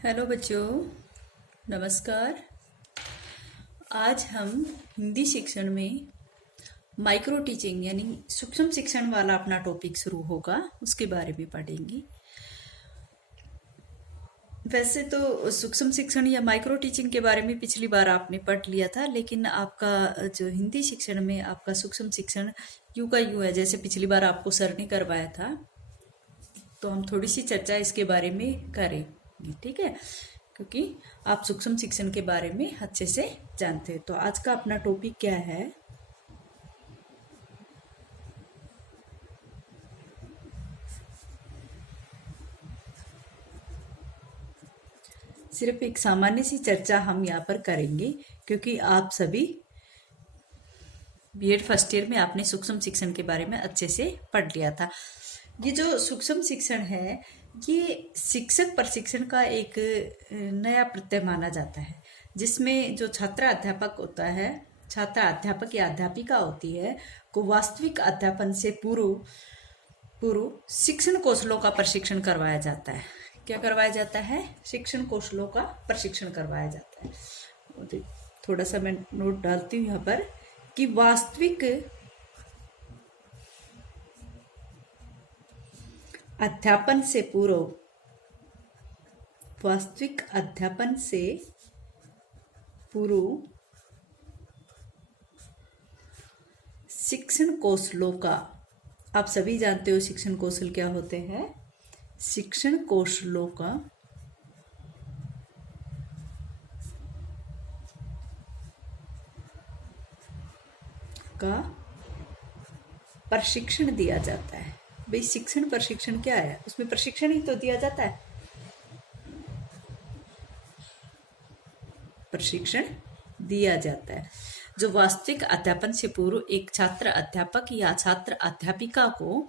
Hello बच्चों, नमस्कार। आज हम हिंदी शिक्षण में माइक्रो टीचिंग यानी सूक्ष्म शिक्षण वाला अपना टॉपिक शुरू होगा, उसके बारे में पढ़ेंगे। वैसे तो सूक्ष्म शिक्षण या माइक्रो टीचिंग के बारे में पिछली बार आपने पढ़ लिया था, लेकिन आपका जो हिंदी शिक्षण में आपका सूक्ष्म शिक्षण यूं का यूं है, जैसे पिछली बार आपको सर ने करवाया था। तो हम थोड़ी सी चर्चा इसके बारे में करेंगे, ठीक है, क्योंकि आप सूक्ष्म शिक्षण के बारे में अच्छे से जानते हैं। तो आज का अपना टॉपिक क्या है? सिर्फ एक सामान्य सी चर्चा हम यहाँ पर करेंगे, क्योंकि आप सभी बीएड फर्स्ट ईयर में आपने सूक्ष्म शिक्षण के बारे में अच्छे से पढ़ लिया था। ये जो सूक्ष्म शिक्षण है, ये शिक्षक प्रशिक्षण का एक नया प्रत्यय माना जाता है, जिसमें जो छात्र अध्यापक होता है, छात्र अध्यापक या अध्यापिका होती है, को वास्तविक अध्यापन से पूर्व शिक्षण कौशलों का प्रशिक्षण करवाया जाता है। क्या करवाया जाता है? शिक्षण कौशलों का प्रशिक्षण करवाया जाता है। थोड़ा सा मैं नोट डालती हूँ यहाँ पर कि वास्तविक अध्यापन से पूर्व शिक्षण कौशलों का, आप सभी जानते हो शिक्षण कौशल क्या होते हैं। शिक्षण कौशलों का प्रशिक्षण दिया जाता है। भाई शिक्षण प्रशिक्षण क्या है? उसमें प्रशिक्षण ही तो दिया जाता है। प्रशिक्षण दिया जाता है जो वास्तविक अध्यापन से पूर्व एक छात्र अध्यापक या छात्र अध्यापिका को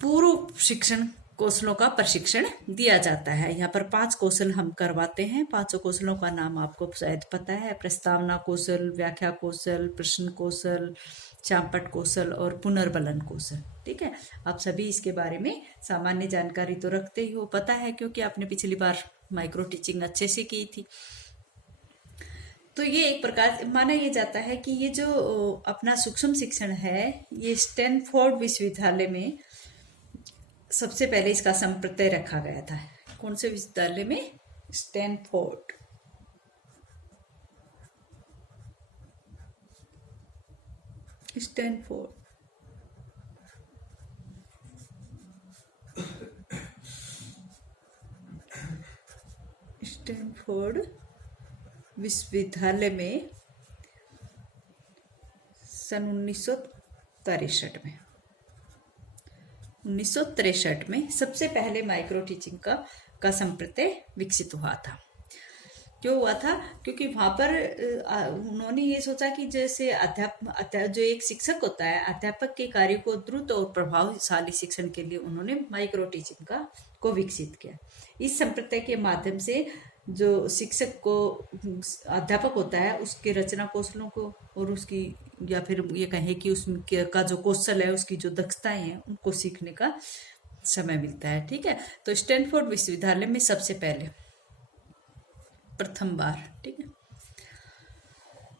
पूर्व शिक्षण कौशलों का प्रशिक्षण दिया जाता है। यहाँ पर 5 कौशल हम करवाते हैं। 5 कौशलों का नाम आपको शायद पता है: प्रस्तावना कौशल, व्याख्या कौशल, प्रश्न कौशल, चांपट कौशल और पुनर्बलन कौशल। ठीक है, आप सभी इसके बारे में सामान्य जानकारी तो रखते ही हो, पता है, क्योंकि आपने पिछली बार माइक्रो टीचिंग अच्छे से की थी। तो ये एक प्रकार से माना यह जाता है कि ये जो अपना सूक्ष्म शिक्षण है, ये स्टैनफोर्ड विश्वविद्यालय में सबसे पहले इसका संप्रत्यय रखा गया था। कौन से विश्वविद्यालय में? स्टैनफोर्ड। स्टैनफोर्ड विश्वविद्यालय में सन 1963 में सबसे पहले माइक्रो टीचिंग का संप्रत्यय विकसित हुआ था। क्यों हुआ था? क्योंकि वहां पर उन्होंने ये सोचा कि जैसे जो एक शिक्षक होता है, अध्यापक के कार्य को द्रुत और प्रभावशाली शिक्षण के लिए उन्होंने माइक्रो टीचिंग को विकसित किया। इस संप्रत्यय के माध्यम से जो शिक्षक को अध्यापक होता है, उसके रचना कौशलों को और उसकी, या फिर ये कहें कि उसका जो कौशल है, उसकी जो दक्षताएं हैं, उनको सीखने का समय मिलता है। ठीक है, तो स्टैनफोर्ड विश्वविद्यालय में सबसे पहले प्रथम बार, ठीक है,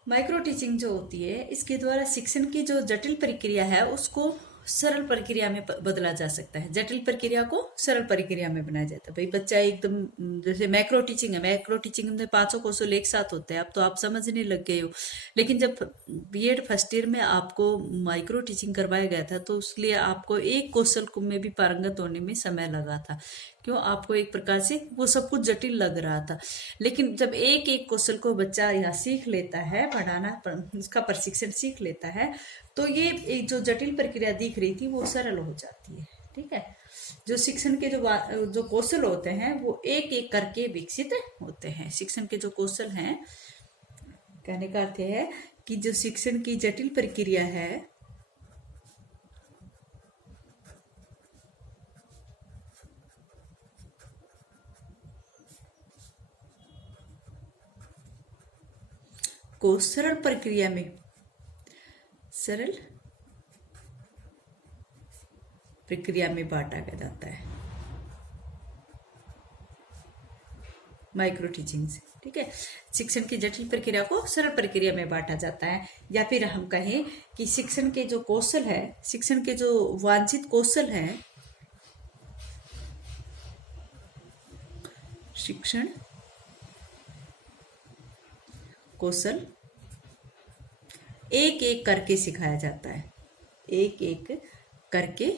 माइक्रो टीचिंग जो होती है, इसके द्वारा शिक्षण की जो जटिल प्रक्रिया है उसको सरल प्रक्रिया में बदला जा सकता है। जटिल प्रक्रिया को सरल प्रक्रिया में बनाया जाता है। भाई बच्चा एकदम, जैसे मैक्रो टीचिंग है, मैक्रो टीचिंग में 5 कौशल एक साथ होते हैं। अब तो आप समझने लग गए हो, लेकिन जब बीएड फर्स्ट ईयर में आपको माइक्रो टीचिंग करवाया गया था, तो उसलिए आपको एक कौशल में भी पारंगत होने में समय लगा था। क्यों? आपको एक प्रकार से वो सब कुछ जटिल लग रहा था। लेकिन जब एक एक कौशल को बच्चा यहाँ सीख लेता है, पढ़ाना, उसका प्रशिक्षण सीख लेता है, तो ये जो जटिल प्रक्रिया दिख रही थी वो सरल हो जाती है। ठीक है, जो शिक्षण के जो कौशल होते हैं वो एक एक करके विकसित होते हैं। शिक्षण के जो कौशल हैं, कहने का अर्थ है कि जो शिक्षण की जटिल प्रक्रिया है, को सरल प्रक्रिया में बांटा जाता है। माइक्रो टीचिंग से। ठीक है, शिक्षण की जटिल प्रक्रिया को सरल प्रक्रिया में बांटा जाता है, या फिर हम कहें कि शिक्षण के जो कौशल है, शिक्षण के जो वांछित कौशल है, शिक्षण कौशल एक एक करके सिखाया जाता है, एक एक करके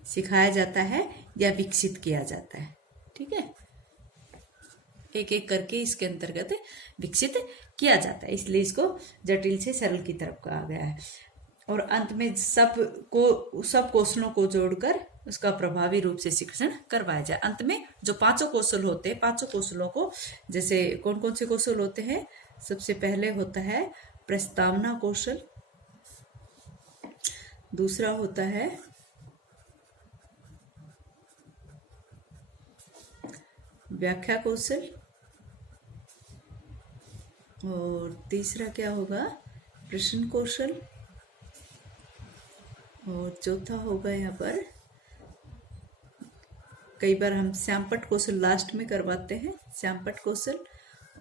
सिखाया जाता है या विकसित किया जाता है। ठीक है, एक एक करके इसके अंतर्गत विकसित किया जाता है, इसलिए इसको जटिल से सरल की तरफ कहा गया है। और अंत में सब कौशलों को जोड़कर उसका प्रभावी रूप से शिक्षण करवाया जाए। अंत में जो पांचों कौशल होते हैं, पांचों कौशलों को, जैसे कौन कौन से कौशल होते हैं, सबसे पहले होता है प्रस्तावना कौशल, दूसरा होता है व्याख्या कौशल, और तीसरा क्या होगा, प्रश्न कौशल, और चौथा होगा यहाँ पर, कई बार हम श्यामपट्ट कौशल लास्ट में करवाते हैं, श्यामपट्ट कौशल,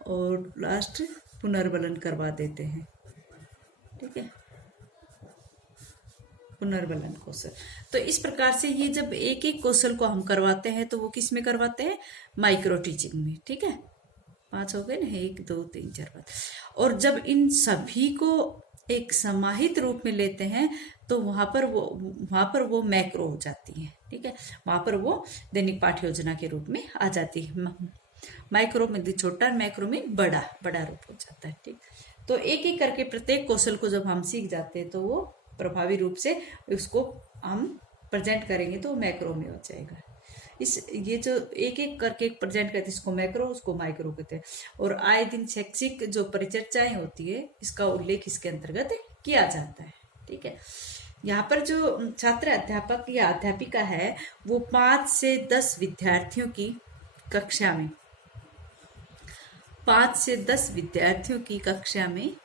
और लास्ट पुनर्बलन करवा देते हैं। ठीक है, पुनर्बलन कौशल। तो इस प्रकार से ये जब एक एक कौशल को हम करवाते हैं तो वो किस में करवाते हैं, माइक्रो टीचिंग में। ठीक है, 5 हो गए ना, 1 2 3 4 5। और जब इन सभी को एक समाहित रूप में लेते हैं तो वहां पर वो मैक्रो हो जाती है। ठीक है, वहां पर वो दैनिक पाठ्य योजना के रूप में आ जाती है। माइक्रो में छोटा, मैक्रो में बड़ा रूप हो जाता है। ठीक, तो एक एक करके प्रत्येक कौशल को जब हम सीख जाते हैं तो वो प्रभावी रूप से उसको हम प्रेजेंट करेंगे तो मैक्रो में हो जाएगा। ये जो एक एक करके प्रेजेंट करते हैं, इसको मैक्रो, उसको माइक्रो कहते हैं। और आए दिन शैक्षिक जो परिचर्चाएं होती है, इसका उल्लेख इसके अंतर्गत किया जाता है। ठीक है, यहाँ पर जो छात्र अध्यापक या अध्यापिका है वो 5 से 10 विद्यार्थियों की कक्षा में 5 से 10 विद्यार्थियों की कक्षा में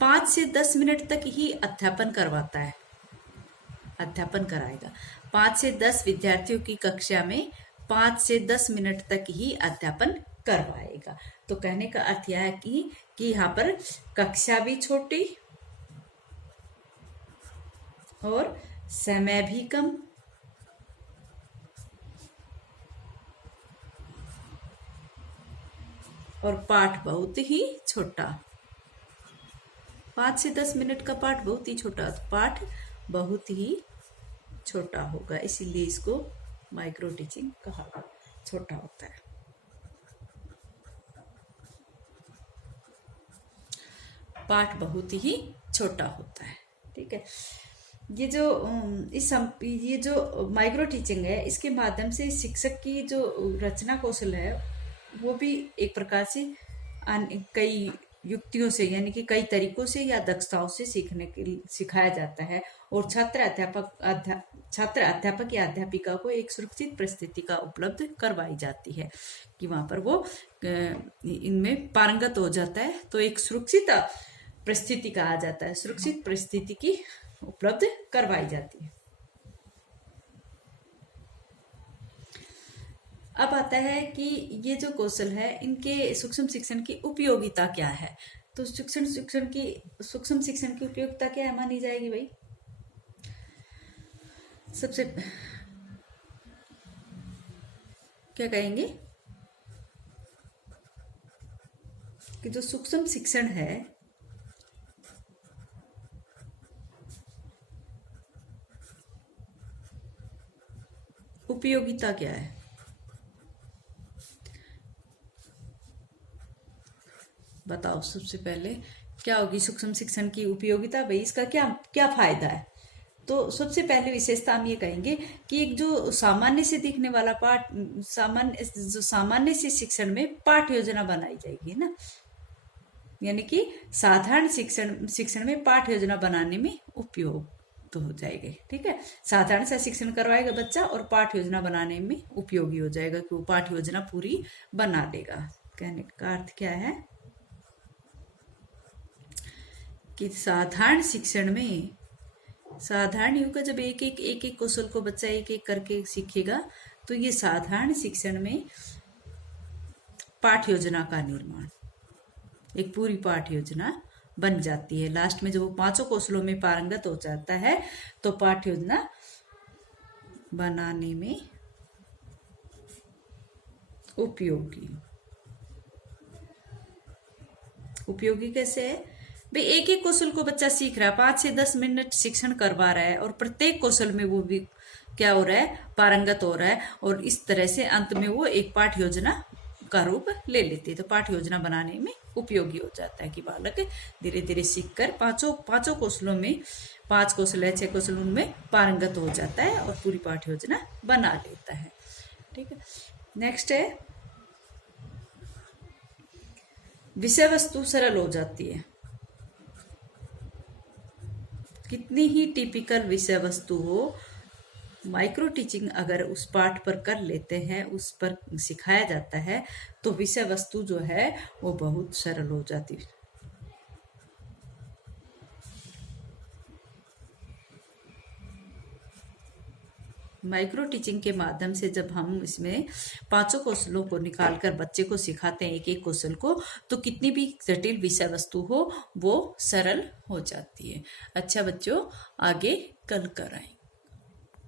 5 से 10 मिनट तक ही अध्यापन करवाता है, अध्यापन कराएगा। 5 से 10 विद्यार्थियों की कक्षा में 5 से 10 मिनट तक ही अध्यापन करवाएगा। तो कहने का अर्थ यह है कि यहाँ पर कक्षा भी छोटी और समय भी कम, और पाठ बहुत ही छोटा। 5 से 10 मिनट का पाठ बहुत ही छोटा, तो पाठ बहुत ही छोटा होगा, इसीलिए इसको माइक्रो टीचिंग कहा, छोटा होता है। पाठ बहुत ही छोटा होता है। ठीक है, ये जो माइक्रो टीचिंग है, इसके माध्यम से शिक्षक की जो रचना कौशल है वो भी एक प्रकार से कई युक्तियों से, यानी कि कई तरीकों से या दक्षताओं से सिखाया जाता है। और छात्र अध्यापक या अध्यापिका को एक सुरक्षित परिस्थिति का उपलब्ध करवाई जाती है कि वहां पर वो इनमें पारंगत हो जाता है, तो एक सुरक्षित परिस्थिति का आ जाता है, सुरक्षित परिस्थिति की उपलब्ध करवाई जाती है। अब आता है कि ये जो कौशल है, इनके सूक्ष्म शिक्षण की उपयोगिता क्या है। तो सूक्ष्म शिक्षण की उपयोगिता क्या है मानी जाएगी भाई? सबसे क्या कहेंगे कि जो सूक्ष्म शिक्षण है, उपयोगिता क्या है? बताओ सबसे पहले क्या होगी सूक्ष्म शिक्षण की उपयोगिता भाई, इसका क्या क्या फायदा है? तो सबसे पहले विशेषता हम ये कहेंगे कि एक जो सामान्य से दिखने वाला सामान्य से शिक्षण में पाठ योजना बनाई जाएगी ना, यानी कि साधारण शिक्षण में पाठ योजना बनाने में उपयोग तो हो जाएगा। ठीक है, साधारण सा शिक्षण करवाएगा बच्चा और पाठ योजना बनाने में उपयोगी हो जाएगा कि वो पाठ योजना पूरी बना देगा। कहने का अर्थ क्या है कि साधारण शिक्षण में, साधारण युग का जब एक एक कौशल को बच्चा एक एक करके सीखेगा, तो ये साधारण शिक्षण में पाठ योजना का निर्माण, एक पूरी पाठ योजना बन जाती है। लास्ट में जब वो पांचों कौशलों में पारंगत हो जाता है तो पाठ योजना बनाने में उपयोगी कैसे है भाई? एक एक कौशल को बच्चा सीख रहा है, 5 से 10 मिनट शिक्षण करवा रहा है और प्रत्येक कौशल में वो भी क्या हो रहा है, पारंगत हो रहा है, और इस तरह से अंत में वो एक पाठ योजना का रूप ले लेती है। तो पाठ योजना बनाने में उपयोगी हो जाता है कि बालक धीरे धीरे सीखकर पांचों कौशलों में, 5 कौशल है, 6 कौशल, उनमें पारंगत हो जाता है और पूरी पाठ योजना बना लेता है। ठीक है, नेक्स्ट है विषय वस्तु सरल हो जाती है। कितनी ही टिपिकल विषय वस्तु हो, माइक्रो टीचिंग अगर उस पाठ पर कर लेते हैं, उस पर सिखाया जाता है, तो विषय वस्तु जो है वो बहुत सरल हो जाती है। माइक्रो टीचिंग के माध्यम से जब हम इसमें 5 कौशलों को निकालकर बच्चे को सिखाते हैं, एक एक कौशल को, तो कितनी भी जटिल विषय वस्तु हो वो सरल हो जाती है। अच्छा बच्चों, आगे कल कराएंगे।